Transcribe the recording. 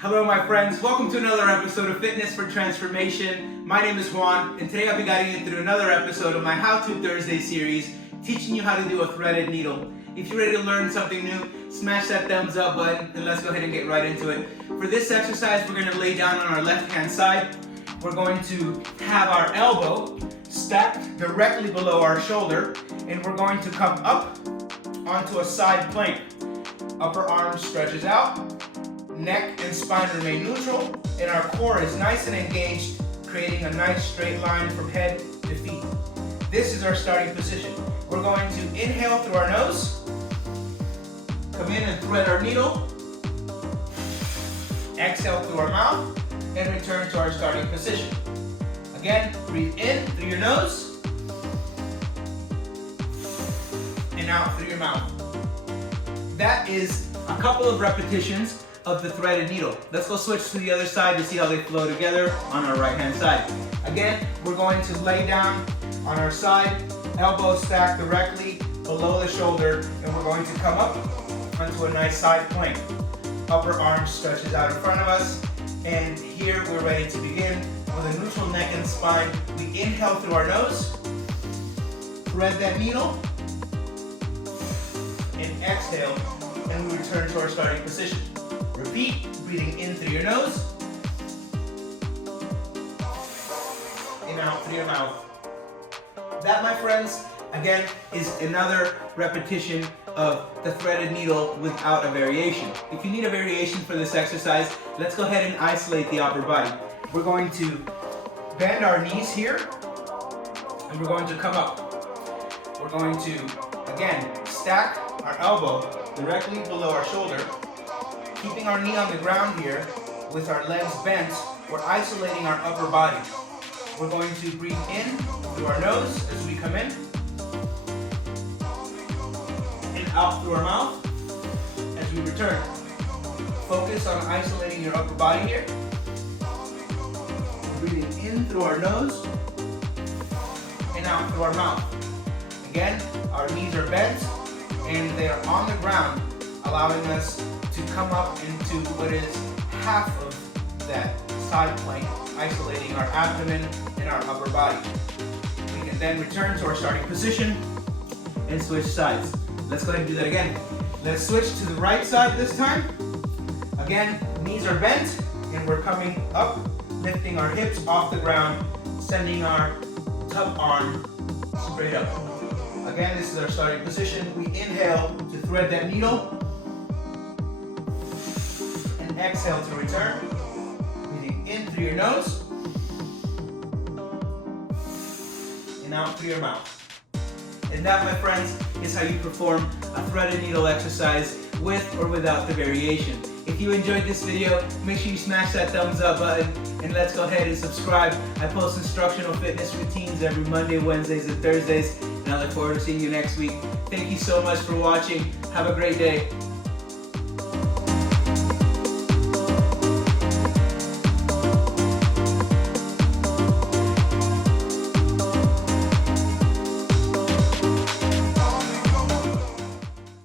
Hello my friends, welcome to another episode of Fitness for Transformation. My name is Juan, and today I'll be guiding you through another episode of my How To Thursday series, teaching you how to do a threaded needle. If you're ready to learn something new, smash that thumbs up button, and let's go ahead and get right into it. For this exercise, we're going to lay down on our left hand side. We're going to have our elbow stacked directly below our shoulder, and we're going to come up onto a side plank. Upper arm stretches out, neck and spine remain neutral, and our core is nice and engaged, creating a nice straight line from head to feet. This is our starting position. We're going to inhale through our nose, come in and thread our needle, exhale through our mouth, and return to our starting position. Again, breathe in through your nose, and out through your mouth. That is a couple of repetitions of the threaded needle. Let's go switch to the other side to see how they flow together on our right hand side. Again, we're going to lay down on our side, elbows stacked directly below the shoulder, and we're going to come up onto a nice side plank. Upper arm stretches out in front of us, and here we're ready to begin with a neutral neck and spine. We inhale through our nose, thread that needle, and exhale, and we return to our starting position. Repeat, breathing in through your nose, and out through your mouth. That, my friends, again, is another repetition of the threaded needle without a variation. If you need a variation for this exercise, let's go ahead and isolate the upper body. We're going to bend our knees here, and we're going to come up. We're going to, again, stack our elbow directly below our shoulder, keeping our knee on the ground here with our legs bent. We're isolating our upper body. We're going to breathe in through our nose as we come in, and out through our mouth as we return. Focus on isolating your upper body here. Breathing in through our nose and out through our mouth. Again, our knees are bent and they are on the ground, allowing us to come up into what is half of that side plank, isolating our abdomen and our upper body. We can then return to our starting position and switch sides. Let's go ahead and do that again. Let's switch to the right side this time. Again, knees are bent and we're coming up, lifting our hips off the ground, sending our top arm straight up. Again, this is our starting position. We inhale to thread that needle, and exhale to return. Breathing in through your nose, and out through your mouth. And that, my friends, is how you perform a threaded needle exercise with or without the variation. If you enjoyed this video, make sure you smash that thumbs up button, and let's go ahead and subscribe. I post instructional fitness routines every Monday, Wednesdays, and Thursdays, and I look forward to seeing you next week. Thank you so much for watching. Have a great day.